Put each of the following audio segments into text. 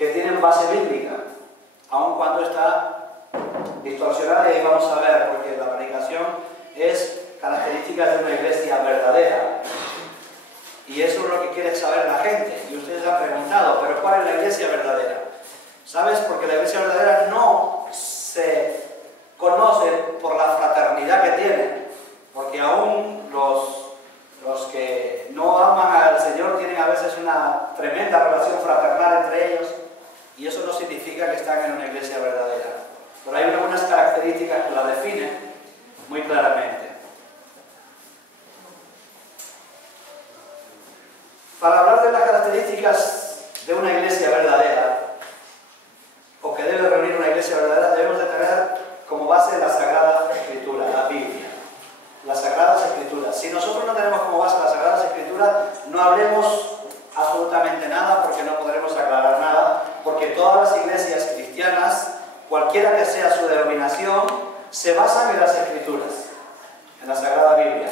que tienen base bíblica, aun cuando está distorsionada, y ahí vamos a ver, porque la predicación es característica de una iglesia verdadera. Y eso es lo que quiere saber la gente. Y ustedes han preguntado, ¿pero cuál es la iglesia verdadera? ¿Sabes? Porque la iglesia verdadera no se conoce por la fraternidad que tiene. Porque aún los que no aman al Señor tienen a veces una tremenda relación fraternal entre ellos. Y eso no significa que están en una iglesia verdadera. Pero hay algunas características que la definen muy claramente. Para hablar de las características de una iglesia verdadera, o que debe reunir una iglesia verdadera, debemos de tener como base la Sagrada Escritura, la Biblia. Las Sagradas Escrituras. Si nosotros no tenemos como base las Sagradas Escrituras, no hablemos absolutamente nada, porque no podremos aclarar nada, porque todas las iglesias cristianas, cualquiera que sea su denominación, se basan en las Escrituras, en la Sagrada Biblia.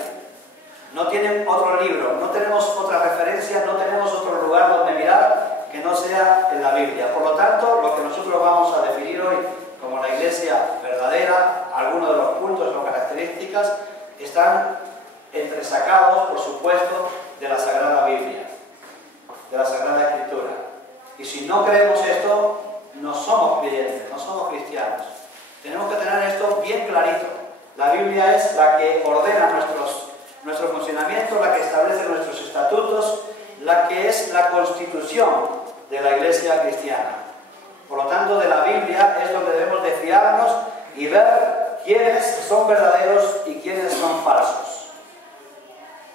No tienen otro libro, no tenemos otra referencia, no tenemos otro lugar donde mirar que no sea en la Biblia. Por lo tanto, lo que nosotros vamos a definir hoy como la iglesia verdadera, algunos de los puntos o características, están entresacados, por supuesto, de la Sagrada Biblia, de la Sagrada Escritura. Y si no creemos esto, no somos creyentes, no somos cristianos. Tenemos que tener esto bien clarito. La Biblia es la que ordena nuestro funcionamiento, la que establece nuestros estatutos, la que es la constitución de la iglesia cristiana. Por lo tanto, de la Biblia es donde debemos de fiarnos y ver quiénes son verdaderos y quiénes son falsos.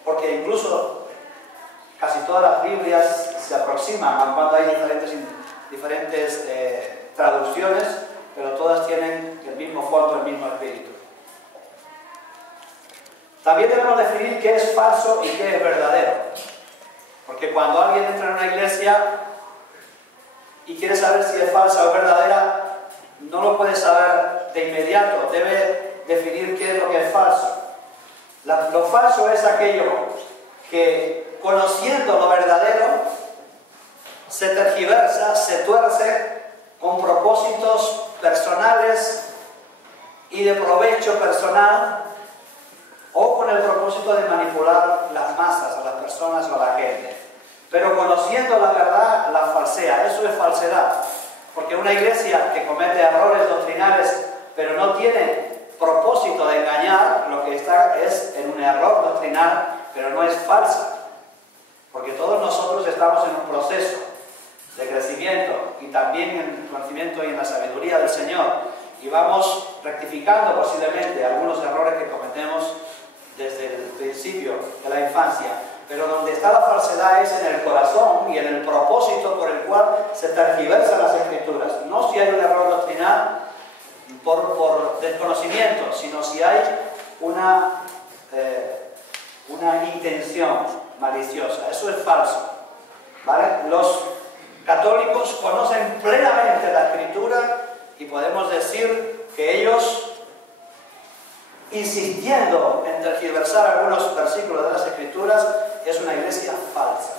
Porque incluso casi todas las Biblias se aproximan, aun cuando hay diferentes traducciones, pero todas tienen el mismo fondo, el mismo espíritu. También debemos definir qué es falso y qué es verdadero. Porque cuando alguien entra en una iglesia y quiere saber si es falsa o verdadera, no lo puede saber de inmediato, debe definir qué es lo que es falso. Lo falso es aquello que, conociendo lo verdadero, se tergiversa, se tuerce con propósitos personales y de provecho personal, o con el propósito de manipular las masas, a las personas o a la gente. Pero conociendo la verdad, la falsea. Eso es falsedad. Porque una iglesia que comete errores doctrinales, pero no tiene propósito de engañar, lo que está es en un error doctrinal, pero no es falsa. Porque todos nosotros estamos en un proceso de crecimiento y también en el conocimiento y en la sabiduría del Señor. Y vamos rectificando posiblemente algunos errores que cometemos desde el principio de la infancia, pero donde está la falsedad es en el corazón y en el propósito por el cual se tergiversan las Escrituras. No si hay un error doctrinal por desconocimiento, sino si hay una intención maliciosa. Eso es falso, ¿vale? Los católicos conocen plenamente la Escritura y podemos decir que ellos, insistiendo en tergiversar algunos versículos de las Escrituras, es una iglesia falsa.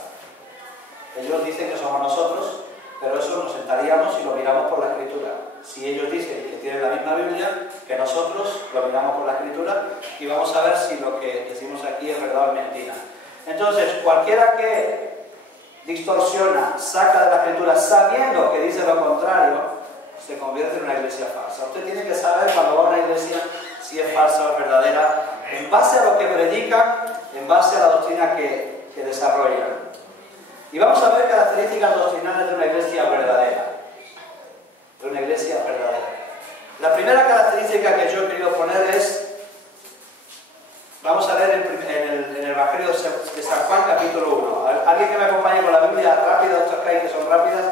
Ellos dicen que somos nosotros, pero eso nos sentaríamos y lo miramos por la Escritura. Si ellos dicen que tienen la misma Biblia que nosotros, lo miramos por la Escritura y vamos a ver si lo que decimos aquí es verdad o mentira. Entonces, cualquiera que distorsiona, saca de la Escritura sabiendo que dice lo contrario, se convierte en una iglesia falsa. Usted tiene que saber cuando va a una iglesia si es falsa o es verdadera, en base a lo que predican, en base a la doctrina que desarrollan. Y vamos a ver características doctrinales de una iglesia verdadera. De una iglesia verdadera. La primera característica que yo he querido poner es, vamos a leer en el Evangelio de San Juan, capítulo 1. Alguien que me acompañe con la Biblia rápida, estas que hay que son rápidas,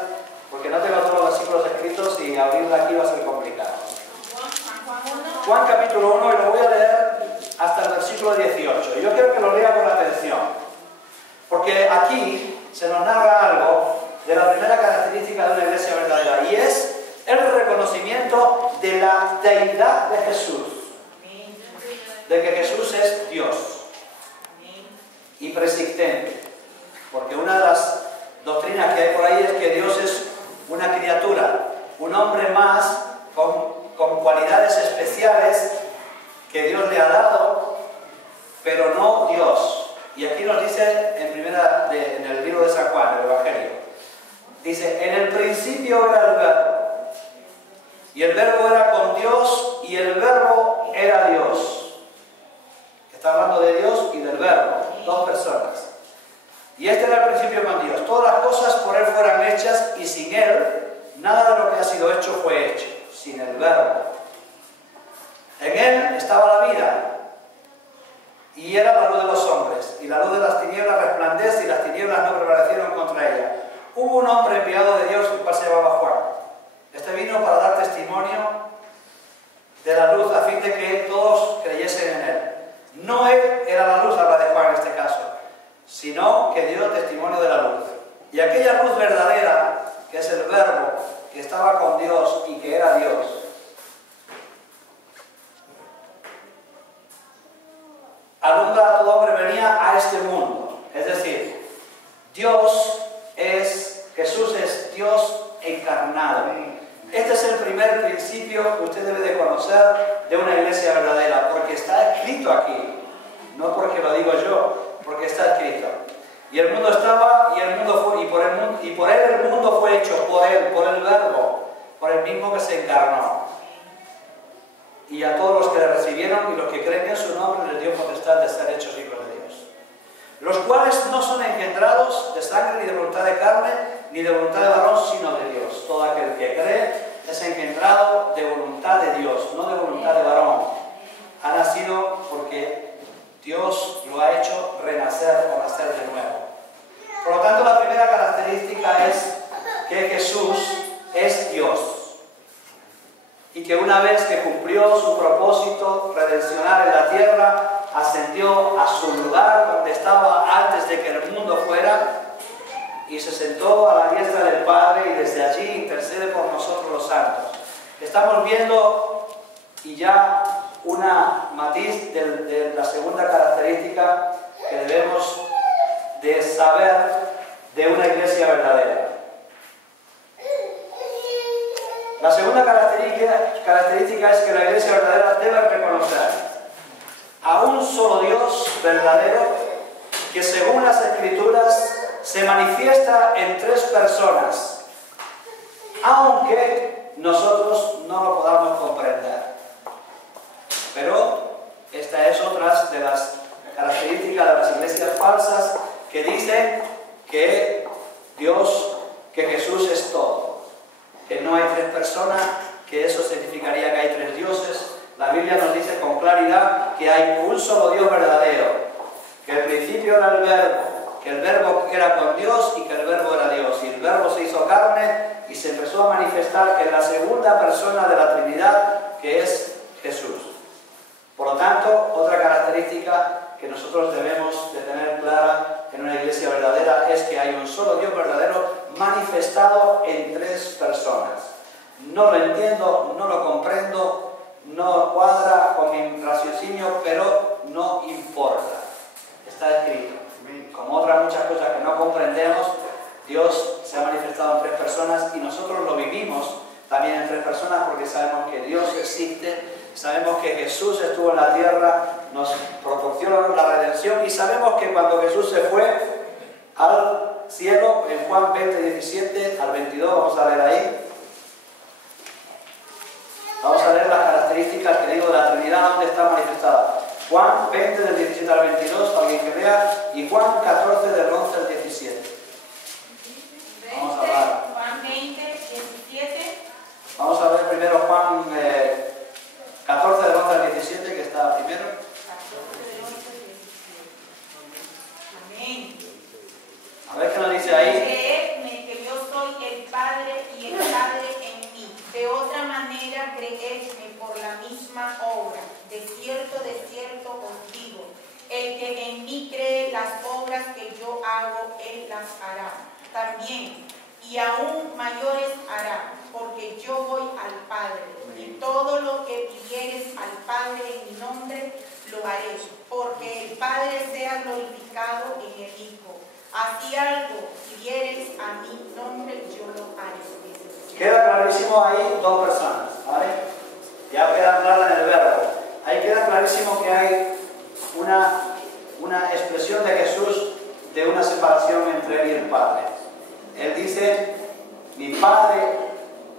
porque no tengo todos los versículos escritos y abrirla aquí va a ser complicado. Juan capítulo 1, y lo voy a leer hasta el versículo 18. Yo quiero que lo lea con atención, porque aquí se nos narra algo de la primera característica de una iglesia verdadera, y es el reconocimiento de la deidad de Jesús, de que Jesús es Dios y preexistente, porque una de las doctrinas que hay por ahí es que Dios es una Dice, en el principio era el verbo, y el verbo era con Dios, y el verbo era Dios. Está hablando de Dios y del verbo, dos personas. Y este era el principio con Dios. Todas las cosas por Él fueran hechas, y sin Él, nada de lo que ha sido hecho fue hecho, sin el verbo. En Él estaba la vida, y era la luz de los hombres, y la luz de las tinieblas resplandece, y las tinieblas no prevalecieron contra ella. Hubo un hombre enviado de Dios, el cual se llamaba Juan. Este vino para dar testimonio de la luz, a fin de que todos creyesen en Él. No Él era la luz, habla de Juan en este caso, sino que dio testimonio de la luz. Y aquella luz verdadera, que es el verbo, que estaba con Dios y que era Dios, alumbra a todo hombre, venía a este mundo. Es decir, Jesús es Dios encarnado. Este es el primer principio que usted debe de conocer de una iglesia verdadera, porque está escrito aquí, no porque lo digo yo, porque está escrito. Y el mundo estaba, y el mundo fue, y por él el mundo fue hecho, por él, por el verbo, por el mismo que se encarnó. Y a todos los que le recibieron y los que creen en su nombre les dio potestad de ser hechos hijos de Dios, los cuales no son engendrados de sangre ni de voluntad de carne ni de voluntad de varón, sino de Dios. Todo aquel que cree es engendrado de voluntad de Dios, no de voluntad de varón. Ha nacido porque Dios lo ha hecho renacer o nacer de nuevo. Por lo tanto, la primera característica es que Jesús es Dios, y que una vez que cumplió su propósito redencional en la tierra, ascendió a su lugar donde estaba antes de que el mundo fuera, y se sentó a la diestra del Padre, y desde allí intercede por nosotros los santos. Estamos viendo, y ya una matiz de la segunda característica que debemos de saber de una iglesia verdadera. La segunda característica es que la iglesia verdadera debe reconocer a un solo Dios verdadero, que según las Escrituras se manifiesta en tres personas, aunque nosotros no lo podamos comprender. Pero esta es otra de las características de las iglesias falsas, que dicen que Jesús es todo, que no hay tres personas, que eso significaría que hay tres dioses. La Biblia nos dice con claridad que hay un solo Dios verdadero, que al principio era el verbo, que el verbo era con Dios y que el verbo era Dios, y el verbo se hizo carne y se empezó a manifestar en la segunda persona de la Trinidad, que es Jesús. Por lo tanto, otra característica que nosotros debemos de tener clara en una iglesia verdadera es que hay un solo Dios verdadero manifestado en tres personas. No lo entiendo, no lo comprendo, no cuadra con mi raciocinio, pero no importa. Está escrito. Como otras muchas cosas que no comprendemos, Dios se ha manifestado en tres personas, y nosotros lo vivimos también en tres personas, porque sabemos que Dios existe, sabemos que Jesús estuvo en la tierra, nos proporcionó la redención, y sabemos que cuando Jesús se fue al cielo, en Juan 20, 17 al 22, vamos a leer ahí. Vamos a leer las características que digo de la Trinidad, donde está manifestada. Juan 20, del 17 al 22, alguien que lea, y Juan 14, del 11 al 17. Vamos a hablar. Juan 20, 17. Vamos a ver primero Juan 14, del 11 al 17, que está primero. 14 del 11 al 17. Amén. A ver qué nos dice ahí. Creedme que yo soy el Padre y el Padre en mí. De otra manera, creedme por la misma obra. De cierto os digo, el que en mí cree las obras que yo hago, él las hará también, y aún mayores hará, porque yo voy al Padre, y todo lo que pidieres al Padre en mi nombre, lo haré, porque el Padre sea glorificado en el Hijo. Así algo pidiereis a mi nombre, yo lo haré. Queda clarísimo ahí dos personas, ¿vale? Ya queda claro en el verbo. Ahí queda clarísimo que hay una expresión de Jesús de una separación entre él y el Padre. Él dice mi Padre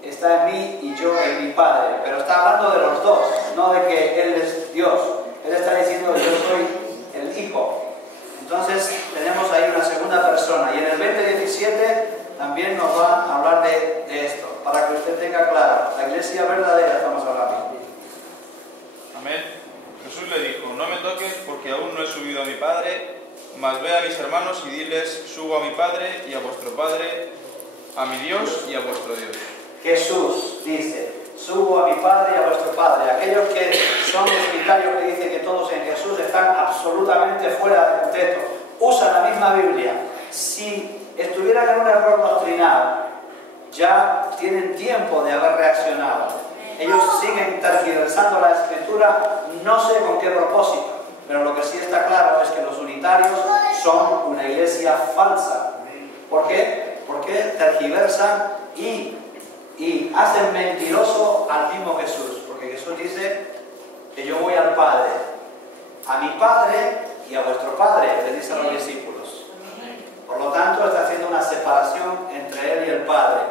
está en mí y yo en mi Padre. Pero está hablando de los dos, no de que Él es Dios. Él está diciendo que yo soy el Hijo. Entonces tenemos ahí una segunda persona. Y en el 20:17 también nos va a hablar de esto, para que usted tenga claro. La iglesia verdadera estamos hablando. Amén. Jesús le dijo: no me toques porque aún no he subido a mi Padre, mas ve a mis hermanos y diles: subo a mi Padre y a vuestro Padre, a mi Dios y a vuestro Dios. Jesús dice: subo a mi Padre y a vuestro Padre. Aquellos que son trinitarios que dicen que todos en Jesús están absolutamente fuera de contexto. Usan la misma Biblia. Si estuvieran en un error doctrinal, ya tienen tiempo de haber reaccionado. Ellos siguen tergiversando la Escritura, no sé con qué propósito, pero lo que sí está claro es que los unitarios son una iglesia falsa. ¿Por qué? Porque tergiversan y hacen mentiroso al mismo Jesús. Porque Jesús dice que yo voy al Padre, a mi Padre y a vuestro Padre, le dice a los discípulos. Por lo tanto, está haciendo una separación entre Él y el Padre.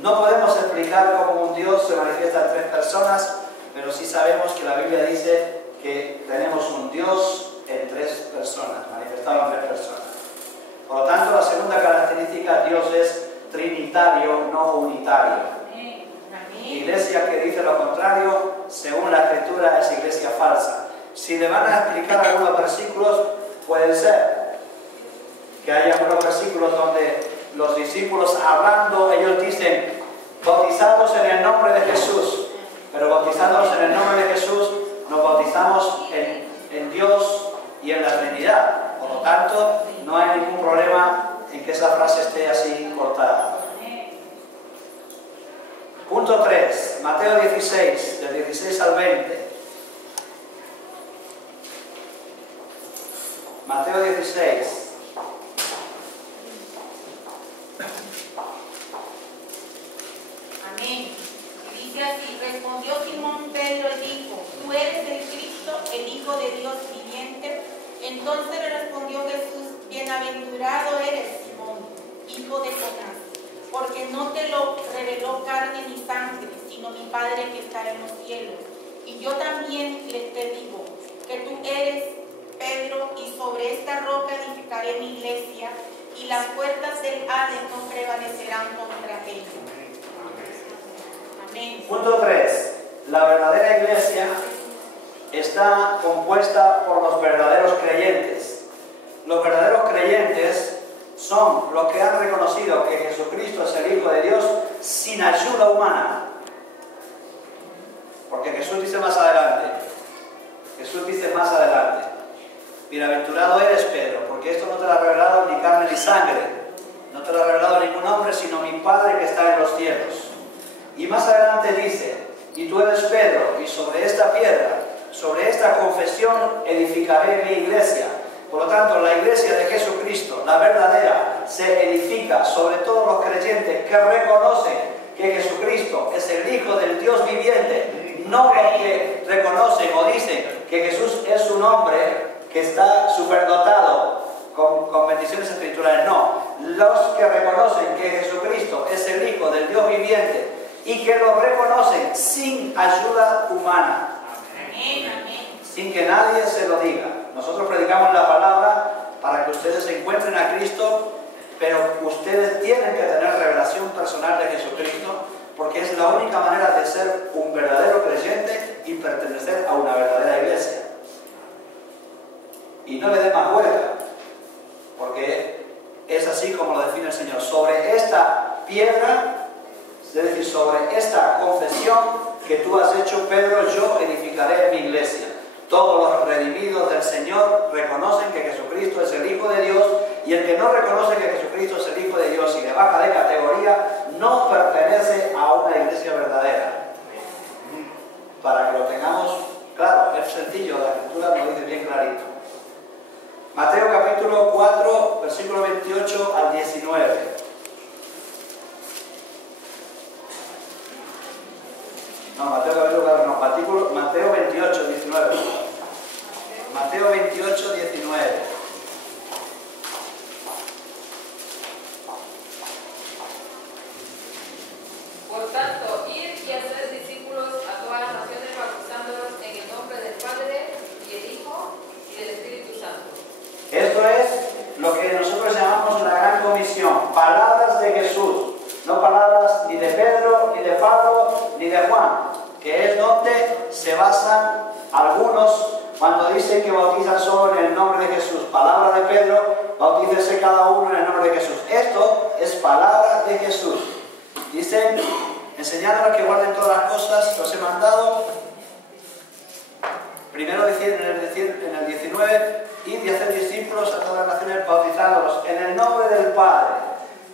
No podemos explicar cómo un Dios se manifiesta en tres personas, pero sí sabemos que la Biblia dice que tenemos un Dios en tres personas, manifestado en tres personas. Por lo tanto, la segunda característica, Dios es trinitario, no unitario. Iglesia que dice lo contrario, según la Escritura, es iglesia falsa. Si le van a explicar algunos versículos, puede ser que haya algunos versículos donde los discípulos hablando, ellos dicen: bautizados en el nombre de Jesús. Pero bautizándonos en el nombre de Jesús, nos bautizamos en Dios y en la Trinidad. Por lo tanto, no hay ningún problema en que esa frase esté así cortada. Punto 3, Mateo 16, del 16 al 20. Mateo 16. Amén. Dice así: respondió Simón Pedro y dijo: tú eres el Cristo, el Hijo de Dios viviente. Entonces le respondió Jesús: bienaventurado eres, Simón, hijo de Jonás, porque no te lo reveló carne ni sangre, sino mi Padre que está en los cielos. Y yo también te digo que tú eres Pedro, y sobre esta roca edificaré mi iglesia, y las puertas del Hades no prevalecerán contra ella. Amén. Punto 3. La verdadera iglesia está compuesta por los verdaderos creyentes. Los verdaderos creyentes son los que han reconocido que Jesucristo es el Hijo de Dios sin ayuda humana. Porque Jesús dice más adelante, bienaventurado eres, Pedro, porque esto no te lo ha revelado ni carne ni sangre, no te lo ha revelado ningún hombre, sino mi Padre que está en los cielos. Y más adelante dice: y tú eres Pedro, y sobre esta piedra, sobre esta confesión edificaré mi iglesia. Por lo tanto, la iglesia de Jesucristo, la verdadera, se edifica sobre todos los creyentes que reconocen que Jesucristo es el Hijo del Dios viviente, no los que reconocen o dicen que Jesús es un hombre que está superdotado con bendiciones espirituales. No, los que reconocen que Jesucristo es el Hijo del Dios viviente y que lo reconocen sin ayuda humana. Amén. Sin que nadie se lo diga. Nosotros predicamos la palabra para que ustedes se encuentren a Cristo, pero ustedes tienen que tener revelación personal de Jesucristo, porque es la única manera de ser un verdadero creyente y pertenecer a una verdadera iglesia. Y no le dé más vuelta, porque es así como lo define el Señor. Sobre esta piedra, es decir, sobre esta confesión que tú has hecho, Pedro, yo edificaré mi iglesia. Todos los redimidos del Señor reconocen que Jesucristo es el Hijo de Dios, y el que no reconoce que Jesucristo es el Hijo de Dios y le baja de categoría, no pertenece a una iglesia verdadera. Para que lo tengamos claro, es sencillo, la Escritura lo dice bien clarito. Mateo capítulo 4, versículo 28 al 19. No, Mateo capítulo 4, no, Mateo 28, 19. Mateo 28, 19. No palabras ni de Pedro, ni de Pablo, ni de Juan, que es donde se basan algunos cuando dicen que bautizan solo en el nombre de Jesús. Palabra de Pedro, bautícese cada uno en el nombre de Jesús. Esto es palabra de Jesús. Dicen, enseñándoles que guarden todas las cosas que os he mandado. Primero decir en el 19, id y hacer discípulos a todas las naciones, bautizándolos en el nombre del Padre,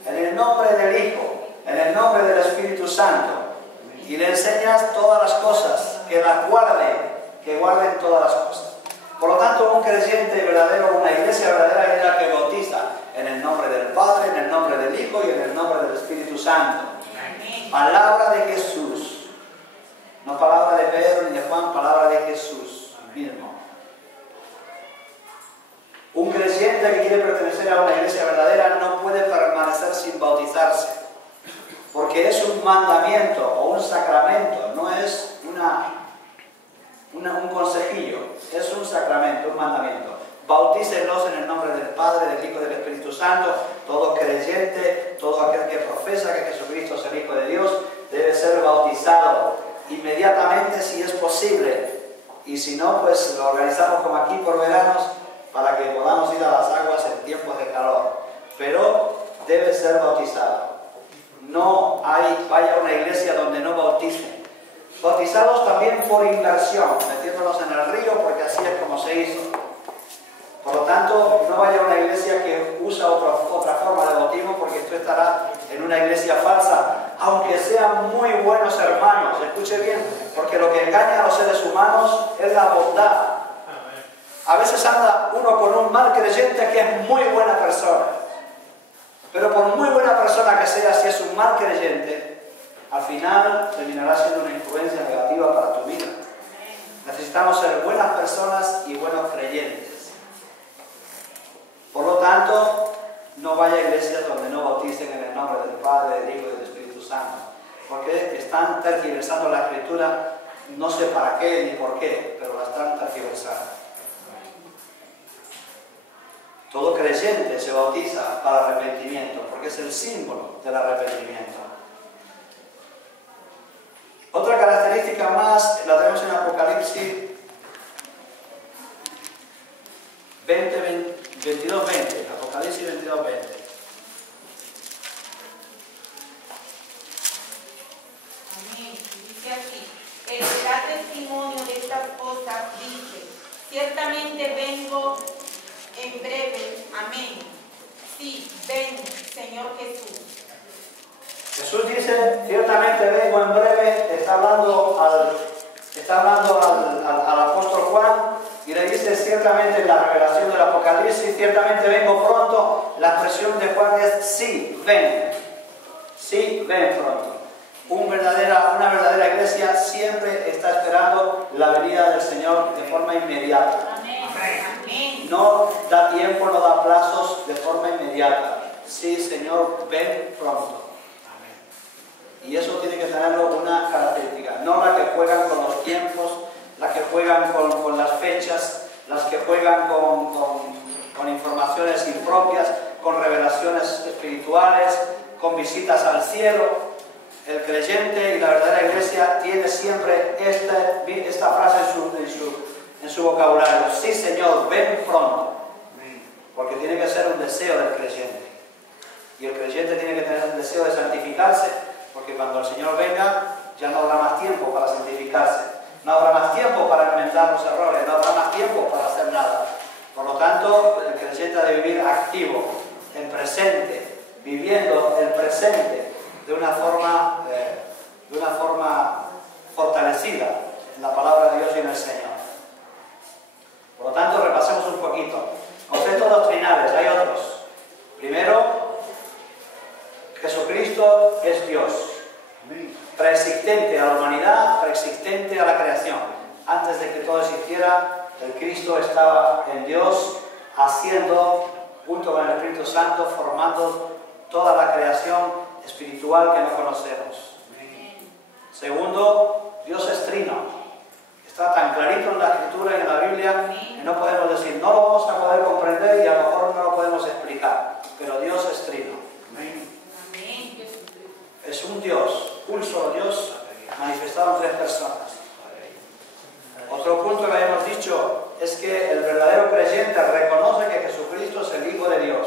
en el nombre del Hijo, en el nombre del Espíritu Santo. Y le enseñas todas las cosas, que las guarden, que guarden todas las cosas. Por lo tanto, un creyente verdadero, una iglesia verdadera es la que bautiza en el nombre del Padre, en el nombre del Hijo y en el nombre del Espíritu Santo. Palabra de Jesús. No palabra de Pedro ni de Juan, palabra de Jesús mismo. Un creyente que quiere pertenecer a una iglesia verdadera no puede permanecer sin bautizarse, porque es un mandamiento o un sacramento, no es un consejillo, es un sacramento, un mandamiento. Bautícenlos en el nombre del Padre, del Hijo y del Espíritu Santo. Todo creyente, todo aquel que profesa que Jesucristo es el Hijo de Dios, debe ser bautizado inmediatamente si es posible. Y si no, pues lo organizamos como aquí por veranos para que podamos ir a las aguas en tiempos de calor. Pero debe ser bautizado. No vaya a una iglesia donde no bauticen. Bautizados también por inmersión, metiéndolos en el río, porque así es como se hizo. Por lo tanto, no vaya a una iglesia que usa otra forma de bautismo, porque esto estará en una iglesia falsa, aunque sean muy buenos hermanos. Escuche bien, porque lo que engaña a los seres humanos es la bondad. A veces anda uno con un mal creyente que es muy buena persona, pero por muy buena persona que sea, si es un mal creyente, al final terminará siendo una influencia negativa para tu vida. Necesitamos ser buenas personas y buenos creyentes. Por lo tanto, no vaya a iglesias donde no bauticen en el nombre del Padre, del Hijo y del Espíritu Santo, porque están tergiversando la Escritura, no sé para qué ni por qué, pero la están tergiversando. Todo creyente se bautiza para arrepentimiento, porque es el símbolo del arrepentimiento. Otra característica más la tenemos en Apocalipsis 22:20. Apocalipsis 22:20. Amén. Dice así: el que da testimonio de estas cosas dice: ciertamente vengo en breve. Amén. Sí, ven, Señor Jesús. Jesús dice, ciertamente vengo en breve. Está hablando al apóstol Juan y le dice ciertamente en la revelación del Apocalipsis, ciertamente vengo pronto. La expresión de Juan es sí, ven pronto. Una verdadera iglesia siempre está esperando la venida del Señor de forma inmediata. Amén. Amén. No da tiempo, no da plazos, de forma inmediata. Sí, Señor, ven pronto. Y eso tiene que tenerlo una característica, no la que juegan con los tiempos, las que juegan con las fechas, las que juegan con informaciones impropias, con revelaciones espirituales, con visitas al cielo. El creyente y la verdadera iglesia tiene siempre esta frase en su vocabulario: sí, Señor, ven pronto. Porque tiene que ser un deseo del creyente. Y el creyente tiene que tener un deseo de santificarse, porque cuando el Señor venga ya no habrá más tiempo para santificarse, no habrá más tiempo para enmendar los errores, no habrá más tiempo para hacer nada. Por lo tanto, el creyente ha de vivir activo, en presente, viviendo el presente de una forma fortalecida en la palabra de Dios y en el Señor. Por lo tanto, repasemos un poquito. Conceptos doctrinales, hay otros. Primero, Jesucristo es Dios, preexistente a la humanidad, preexistente a la creación. Antes de que todo existiera, el Cristo estaba en Dios, haciendo, junto con el Espíritu Santo, formando toda la creación espiritual que no conocemos. Segundo, Dios es trino. Está tan clarito en la Escritura y en la Biblia que no podemos decir, no lo vamos a poder comprender y a lo mejor no lo podemos explicar, pero Dios es trino. es un Dios, un solo Dios, manifestado en tres personas. Otro punto que habíamos dicho es que el verdadero creyente reconoce que Jesucristo es el Hijo de Dios.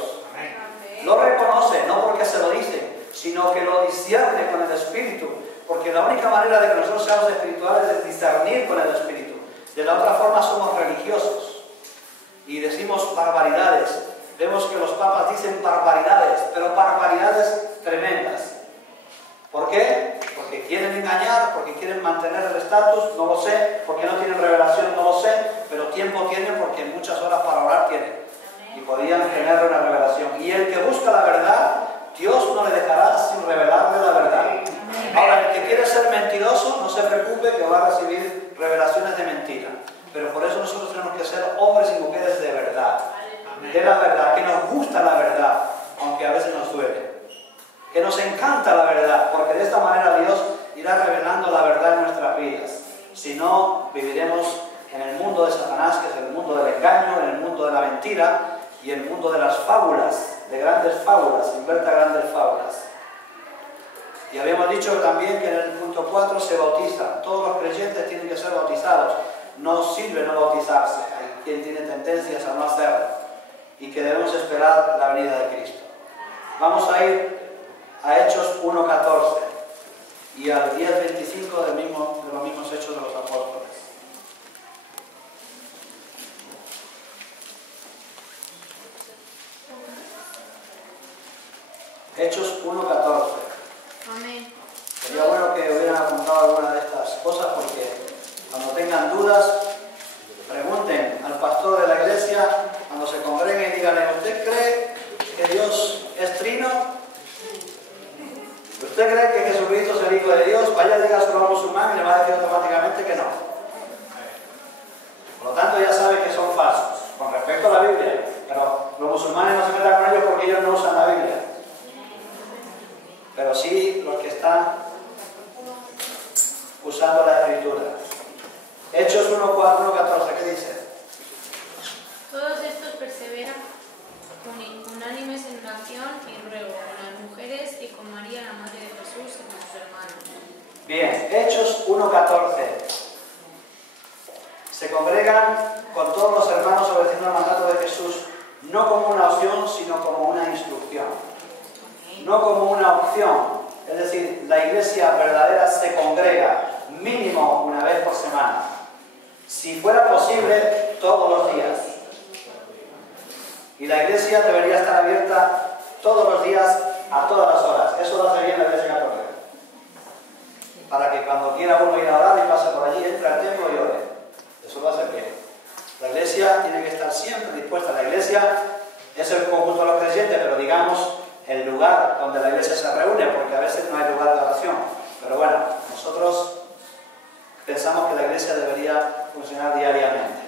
Lo reconoce, no porque se lo dice, sino que lo discierne con el Espíritu, porque la única manera de que nosotros seamos espirituales es discernir con el Espíritu. De la otra forma somos religiosos y decimos barbaridades. Vemos que los papas dicen barbaridades, pero barbaridades tremendas. ¿Por qué? Porque quieren engañar, porque quieren mantener el estatus, no lo sé, porque no tienen revelación, no lo sé, pero tiempo tienen porque muchas horas para orar tienen. Y podían tener una revelación. Y el que busca la verdad, Dios no le dejará sin revelarle la verdad. Ahora, el que quiere ser mentiroso, no se preocupe que va a recibir revelaciones de mentira. Pero por eso nosotros tenemos que ser hombres y mujeres de verdad. De la verdad, que nos gusta la verdad, aunque a veces nos duele. Que nos encanta la verdad, porque de esta manera Dios irá revelando la verdad en nuestras vidas. Si no, viviremos en el mundo de Satanás, que es el mundo del engaño, en el mundo de la mentira y el mundo de las fábulas, de grandes fábulas, inventa grandes fábulas. Y habíamos dicho también que en el punto 4 se bautizan. Todos los creyentes tienen que ser bautizados. No sirve no bautizarse. Hay quien tiene tendencias a no hacerlo. Y que debemos esperar la venida de Cristo. Vamos a ir a Hechos 1:14 y al 10:25 de los mismos Hechos de los Apóstoles. Hechos 1:14. Amén. Sería bueno que hubieran apuntado alguna de estas cosas, porque cuando tengan dudas, pregunten al pastor de la iglesia, cuando se congreguen, y díganle: ¿usted cree que Dios es trino? ¿Usted cree que Jesucristo es el Hijo de Dios? Vaya, diga a su hermano musulmán y le va a decir automáticamente que no. Por lo tanto, ya sabe que son falsos con respecto a la Biblia. Pero los musulmanes no se metan con ellos porque ellos no usan la Biblia. Pero sí los que están usando la Escritura. Hechos 1:14, ¿qué dice? Todos estos perseveran unánimes en oración y ruego con las mujeres y con María, la madre de Jesús, y con sus hermanos. Bien, Hechos 1:14. Se congregan con todos los hermanos obedeciendo el mandato de Jesús, no como una opción, sino como una instrucción. No como una opción. Es decir, la iglesia verdadera se congrega mínimo una vez por semana. Si fuera posible, todos los días. Y la iglesia debería estar abierta todos los días, a todas las horas. Eso lo hace bien la iglesia católica. Para que cuando quiera uno ir a orar y pase por allí, entre al templo y ore. Eso lo hace bien. La iglesia tiene que estar siempre dispuesta. La iglesia es el conjunto de los creyentes, pero digamos el lugar donde la iglesia se reúne, porque a veces no hay lugar de oración. Pero bueno, nosotros pensamos que la iglesia debería funcionar diariamente.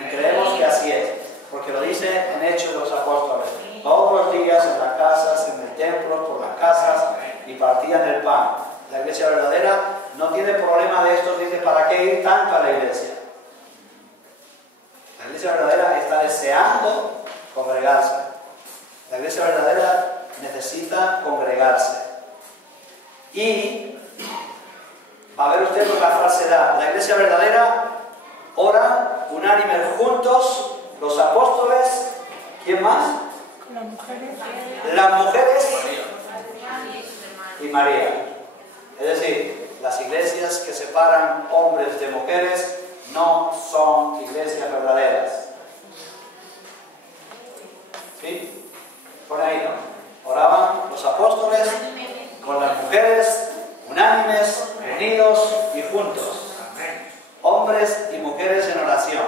Y creemos que así es, porque lo dice en Hechos de los Apóstoles. Todos los días en las casas, en el templo, por las casas, y partían el pan. La iglesia verdadera no tiene problema de estos, dice: ¿para qué ir tanto a la iglesia? La iglesia verdadera está deseando congregarse. La iglesia verdadera necesita congregarse. Y va a ver usted la falsedad. La iglesia verdadera ora unánimes juntos, los apóstoles, ¿quién más? Las mujeres. Las mujeres y María. Es decir, las iglesias que separan hombres de mujeres no son iglesias verdaderas. ¿Sí? Por ahí no. Oraban los apóstoles con las mujeres, unánimes, unidos y juntos. Hombres y mujeres en oración.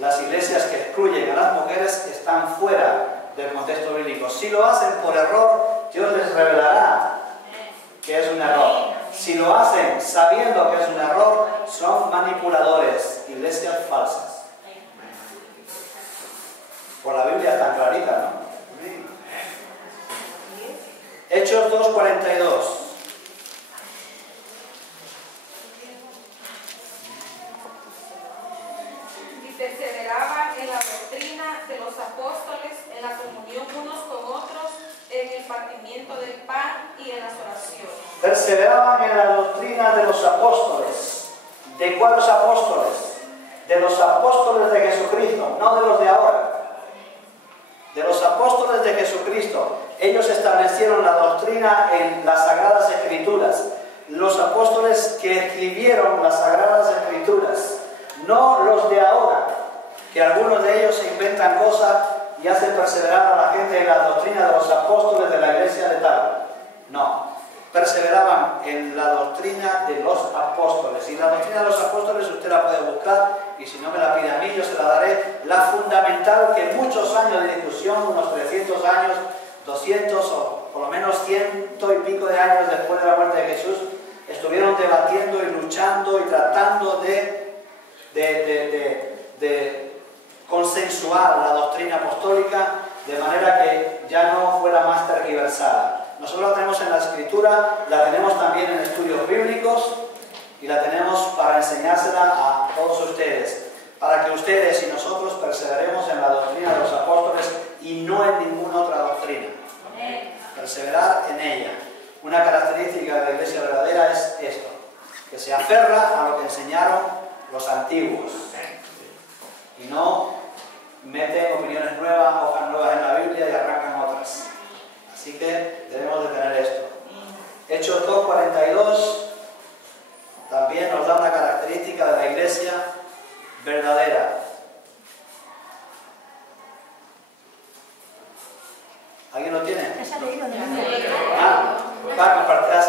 Las iglesias que excluyen a las mujeres están fuera del contexto bíblico. Si lo hacen por error, Dios les revelará que es un error. Si lo hacen sabiendo que es un error, son manipuladores, iglesias falsas. Por la Biblia es tan clarita, ¿no? Hechos 2:42. Y perseveraba en la doctrina de los apóstoles, en la comunión unos con otros, en el partimiento del pan y en las oraciones. perseveraban en la doctrina de los apóstoles. ¿De cuáles apóstoles? De los apóstoles de Jesucristo, no de los de ahora. De los apóstoles de Jesucristo. Ellos establecieron la doctrina en las Sagradas Escrituras. Los apóstoles que escribieron las Sagradas Escrituras, no los de ahora, que algunos de ellos se inventan cosas y hacen perseverar a la gente en la doctrina de los apóstoles de la iglesia de tal. No, perseveraban en la doctrina de los apóstoles. Y la doctrina de los apóstoles usted la puede buscar, y si no me la pide a mí, yo se la daré. La fundamental, que muchos años de discusión, unos 300 años, 200 o por lo menos 100 y pico de años después de la muerte de Jesús, estuvieron debatiendo y luchando y tratando de consensuar la doctrina apostólica de manera que ya no fuera más tergiversada. Nosotros la tenemos en la Escritura, la tenemos también en estudios bíblicos y la tenemos para enseñársela a todos ustedes, para que ustedes y nosotros perseveremos en la doctrina de los apóstoles y no en ninguna otra doctrina. Perseverar en ella. Una característica de la iglesia verdadera es esto, que se aferra a lo que enseñaron los antiguos y no meten opiniones nuevas, hojas nuevas en la Biblia y arrancan otras. Así que debemos de tener esto. Hechos 2:42 también nos da una característica de la iglesia verdadera. ¿Alguien lo tiene? Se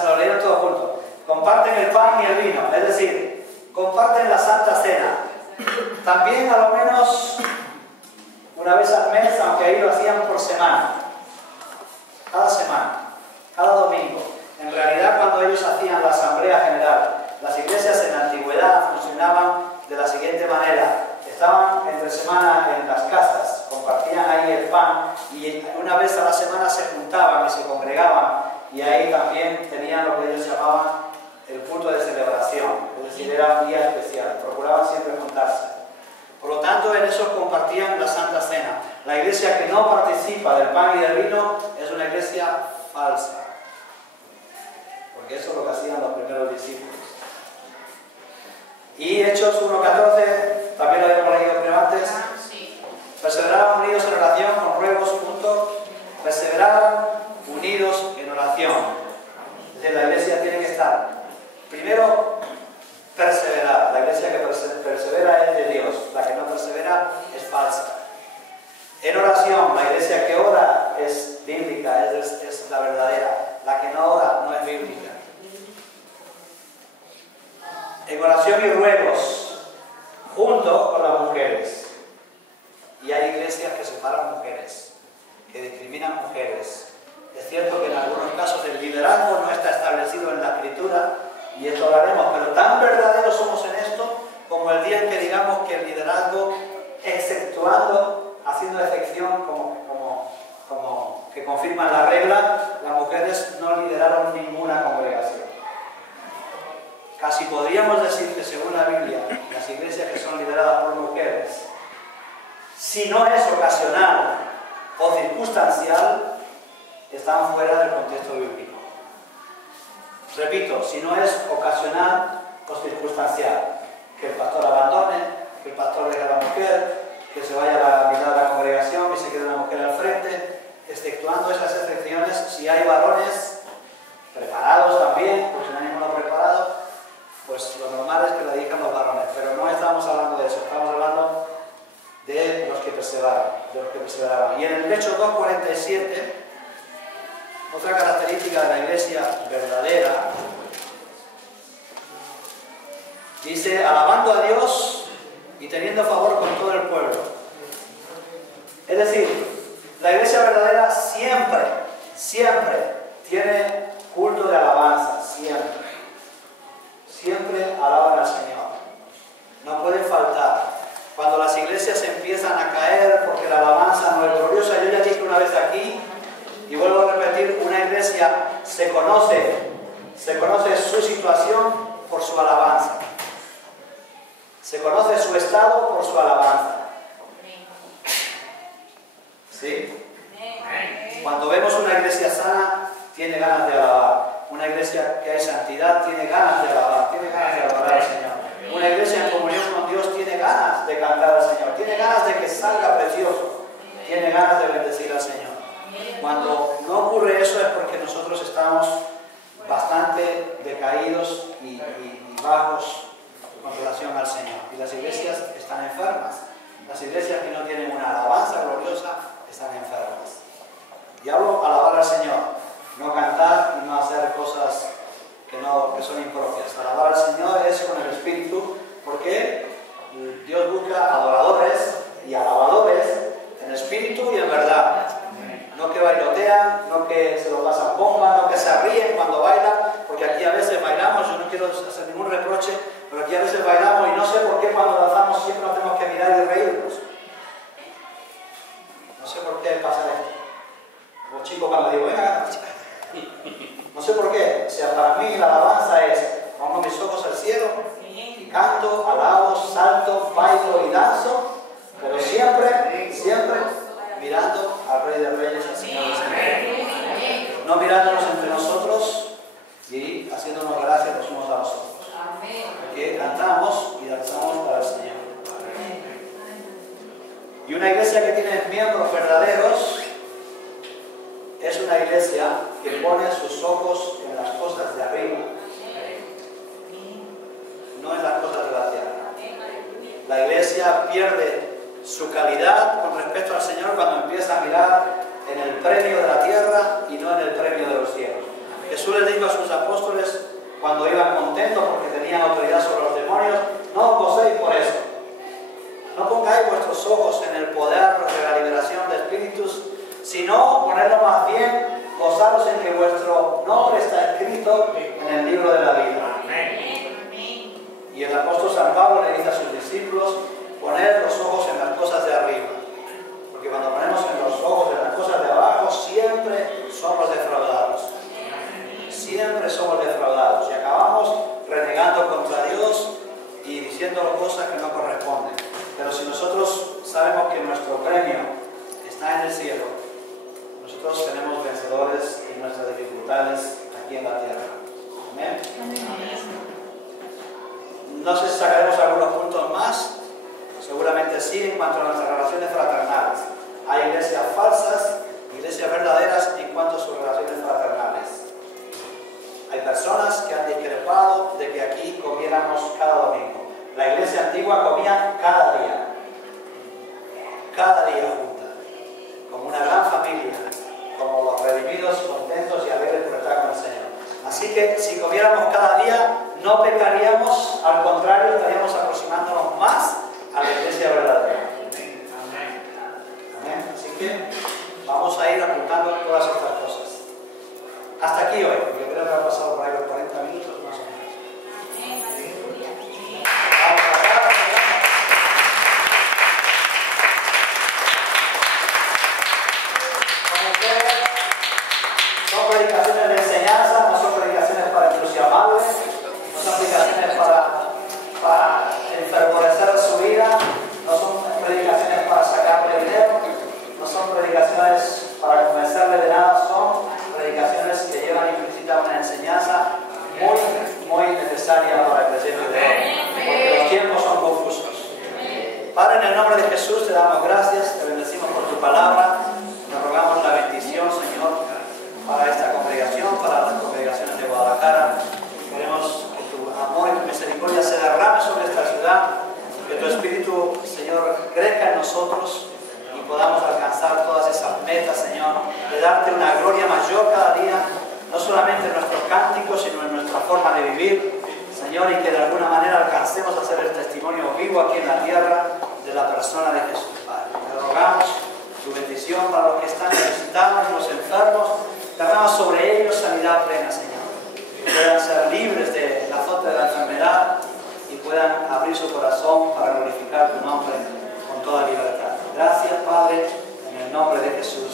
lo leyeron todos juntos. Comparten el pan y el vino, es decir, comparten la Santa Cena. También a lo menos una vez al mes, aunque ahí lo hacían por semana. Cada semana, cada domingo. En realidad, cuando ellos hacían la asamblea general, las iglesias en la antigüedad funcionaban de la siguiente manera. Estaban entre semana en las casas, compartían ahí el pan y una vez a la semana se juntaban y se congregaban y ahí también tenían lo que ellos llamaban el culto de celebración, es decir, era un día especial, procuraban siempre juntarse. Por lo tanto, en eso compartían la Santa Cena. La iglesia que no participa del pan y del vino es una iglesia falsa, porque eso es lo que hacían los primeros discípulos. Y Hechos 1:14, también lo habíamos leído primero antes. Perseveraban unidos en oración con ruegos, perseveraban unidos en oración. Es decir, la iglesia tiene que estar, primero, perseverar. La iglesia que persevera es de Dios, la que no persevera es falsa. En oración, la iglesia que ora es bíblica, es la verdadera. La que no ora no es bíblica. En oración y ruegos, junto con las mujeres. Y hay iglesias que separan mujeres, que discriminan mujeres. Es cierto que en algunos casos el liderazgo no está establecido en la Escritura, y esto lo haremos, pero tan verdaderos somos en esto como el día en que digamos que el liderazgo, exceptuando, haciendo excepción como que confirman la regla, las mujeres no lideraron ninguna congregación. Casi podríamos decir que según la Biblia, las iglesias que son lideradas por mujeres, si no es ocasional o circunstancial, están fuera del contexto bíblico. Repito, si no es ocasional o circunstancial, que el pastor abandone, que el pastor deje a la mujer, que se vaya a la mitad de la congregación y se quede una mujer al frente, exceptuando esas excepciones, si hay varones preparados también, pues si no hay ninguno preparado, pues lo normal es que la dirijan los varones, pero no estamos hablando de eso, estamos hablando de los que perseveraban. Y en el Hechos 2:47, otra característica de la iglesia verdadera, dice, alabando a Dios y teniendo favor con todo el pueblo. Es decir, la iglesia verdadera siempre tiene culto de alabanza, siempre alaban al Señor. No puede faltar. Cuando las iglesias empiezan a caer porque la alabanza no es gloriosa, yo ya dije una vez aquí, y vuelvo a repetir, una iglesia se conoce su situación por su alabanza. Se conoce su estado por su alabanza. ¿Sí? Cuando vemos una iglesia sana, tiene ganas de alabar. Una iglesia que hay santidad tiene ganas de alabar, tiene ganas de adorar al Señor. Una iglesia en comunión con Dios tiene ganas de cantar al Señor, tiene ganas de que salga precioso, tiene ganas de bendecir al Señor. Cuando no ocurre eso es porque nosotros estamos bastante decaídos y bajos con relación al Señor. Y las iglesias están enfermas. Las iglesias que no tienen una alabanza gloriosa están enfermas. Y hablo alabar al Señor, no cantar y no hacer cosas que son impropias. Alabar al Señor es con el Espíritu, porque Dios busca adoradores y alabadores en espíritu y en verdad. No que bailotean, no que se lo pasan bomba, no que se ríen cuando bailan, porque aquí a veces bailamos, yo no quiero hacer ningún reproche, pero aquí a veces bailamos y no sé por qué cuando danzamos siempre nos tenemos que mirar y reírnos. No sé por qué pasa esto. Los chicos cuando digo, venga, no sé por qué. O sea, para mí la alabanza es, pongo mis ojos al cielo y canto, alabo, salto, bailo y danzo, pero siempre, siempre mirando al Rey de Reyes, al Señor de Señores. No mirándonos entre nosotros y haciéndonos gracias los unos a los otros. Porque cantamos y danzamos para el Señor. Y una iglesia que tiene miembros verdaderos es una iglesia que pone sus ojos en las cosas de arriba, no en las cosas de la tierra. La iglesia pierde su calidad con respecto al Señor cuando empieza a mirar en el premio de la tierra y no en el premio de los cielos. Jesús les dijo a sus apóstoles cuando iban contentos porque tenían autoridad sobre los demonios, no os gocéis por eso. No pongáis vuestros ojos en el poder de la liberación de espíritus, sino ponedlo más bien, gozaros en que vuestro nombre está escrito en el libro de la vida. Y el apóstol San Pablo le dice a sus discípulos, poned los ojos en las cosas de arriba. Porque cuando ponemos en los ojos en las cosas de abajo, siempre somos defraudados. Siempre somos defraudados. Y acabamos renegando contra Dios y diciendo cosas que no corresponden. Pero si nosotros sabemos que nuestro premio está en el cielo, nosotros tenemos vencedores en nuestras dificultades aquí en la tierra. Amén. No sé si sacaremos algunos puntos más. Seguramente sí, en cuanto a nuestras relaciones fraternales. Hay iglesias falsas, iglesias verdaderas en cuanto a sus relaciones fraternales. Hay personas que han discrepado de que aquí comiéramos cada domingo. La iglesia antigua comía cada día junta, como una gran familia, como los redimidos, contentos y alegres por estar con el Señor. Así que si comiéramos cada día, no pecaríamos, al contrario, estaríamos aproximándonos más a la iglesia verdadera. Amén. Así que vamos a ir apuntando todas estas cosas. Hasta aquí hoy. Yo creo que ha pasado por ahí los 40 minutos más o menos. Vamos a orar. Como ustedes, son predicaciones de enseñanza, no son predicaciones para entusiasmarles, no son predicaciones para enfervorecer su vida, no son predicaciones para sacarle dinero, no son predicaciones para convencerle de nada, son predicaciones que llevan implícita una enseñanza muy necesaria para el creyente de hoy, porque los tiempos son confusos. Padre, en el nombre de Jesús te damos gracias, te bendecimos por tu palabra, te rogamos la bendición, Señor, para esta congregación, para las congregaciones de Guadalajara. Queremos que tu amor y tu misericordia se derrame sobre esta ciudad, que tu Espíritu, Señor, crezca en nosotros y podamos alcanzar todas esas metas, Señor, de darte una gloria mayor cada día, no solamente en nuestros cánticos, sino en nuestra forma de vivir, Señor, y que de alguna manera alcancemos a hacer el testimonio vivo aquí en la tierra de la persona de Jesús, Padre. Te rogamos tu bendición para los que están necesitados, los enfermos, derrama sobre ellos sanidad plena, Señor, que puedan ser libres del azote de la enfermedad y puedan abrir su corazón para glorificar tu nombre con toda libertad. Gracias, Padre, en el nombre de Jesús.